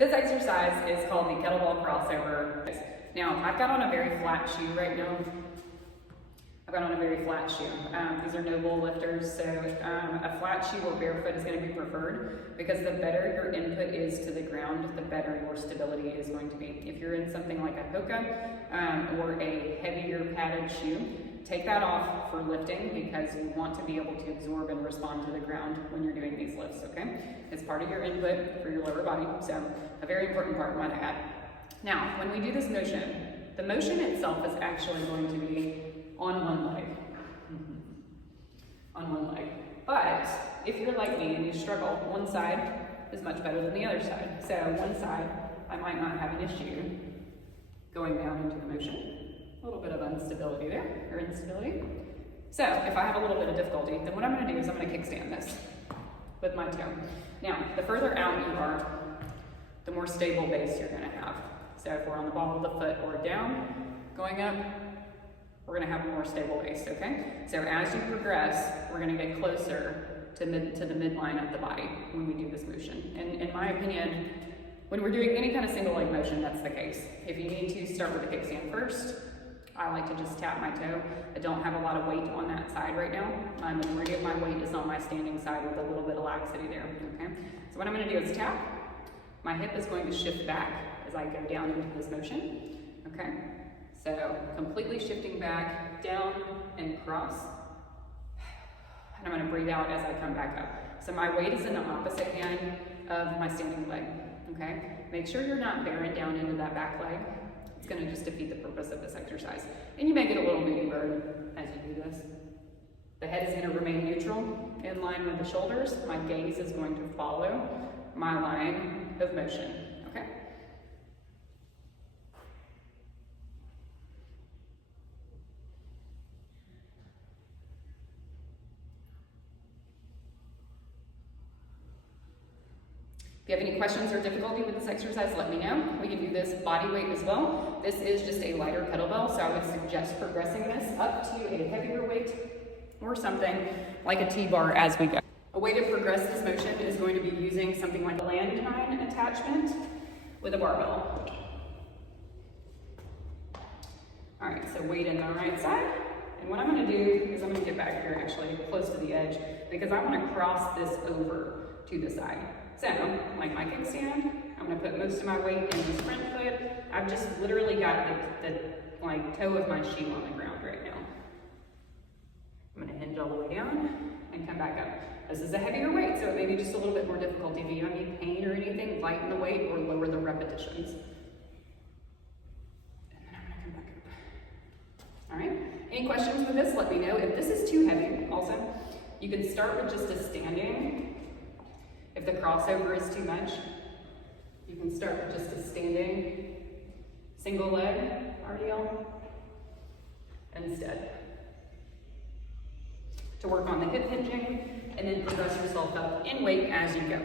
This exercise is called the kettlebell crossover. Now, I've got on a very flat shoe right now. These are no bull lifters, so a flat shoe or barefoot is going to be preferred because the better your input is to the ground, the better your stability is going to be. If you're in something like a Hoka or a heavier padded shoe, take that off for lifting because you want to be able to absorb and respond to the ground when you're doing these lifts, okay? It's part of your input for your lower body, so a very important part, might I add. Now, when we do this motion, the motion itself is actually going to be on one leg. On one leg. But if you're like me and you struggle, one side is much better than the other side. So one side, I might not have an issue going down into the motion. A little bit of instability there, or instability. So if I have a little bit of difficulty, then what I'm going to do is I'm going to kickstand this with my toe. Now, the further out you are, the more stable base you're going to have. So if we're on the ball of the foot or down, going up, we're going to have a more stable base, okay? So as you progress, we're going to get closer to the midline of the body when we do this motion. And in my opinion, when we're doing any kind of single leg motion, that's the case. If you need to start with the kickstand first, I like to just tap my toe. I don't have a lot of weight on that side right now. The majority of my weight is on my standing side with a little bit of laxity there, okay? So what I'm going to do is tap. My hip is going to shift back as I go down into this motion, okay? So completely shifting back, down and cross. And I'm going to breathe out as I come back up. So my weight is in the opposite hand of my standing leg, okay? Make sure you're not bearing down into that back leg. It's going to just defeat the purpose of this exercise. And you may get a little booty bird as you do this. The head is going to remain neutral, in line with the shoulders. My gaze is going to follow my line of motion, okay? If you have any questions or difficulty with this exercise, let me know. We can do this body weight as well. This is just a lighter kettlebell, so I would suggest progressing this up to a heavier weight or something like a T-bar as we go. A way to progress this motion is going to be using something like a landmine attachment with a barbell. All right, so weight in the right side. And what I'm going to do is I'm going to get back here actually close to the edge because I want to cross this over to the side. So, like my kickstand, I'm going to put most of my weight in the sprint foot. I've just literally got the toe of my shoe on the ground right now. I'm going to hinge all the way down and come back up. This is a heavier weight, so it may be just a little bit more difficult. If you have any pain or anything, lighten the weight or lower the repetitions. And then I'm going to come back up. All right, any questions with this, let me know. If this is too heavy, also, you can start with just a standing. If the crossover is too much, you can start with just a standing single leg RDL instead. To work on the hip hinging and then progress yourself up in weight as you go.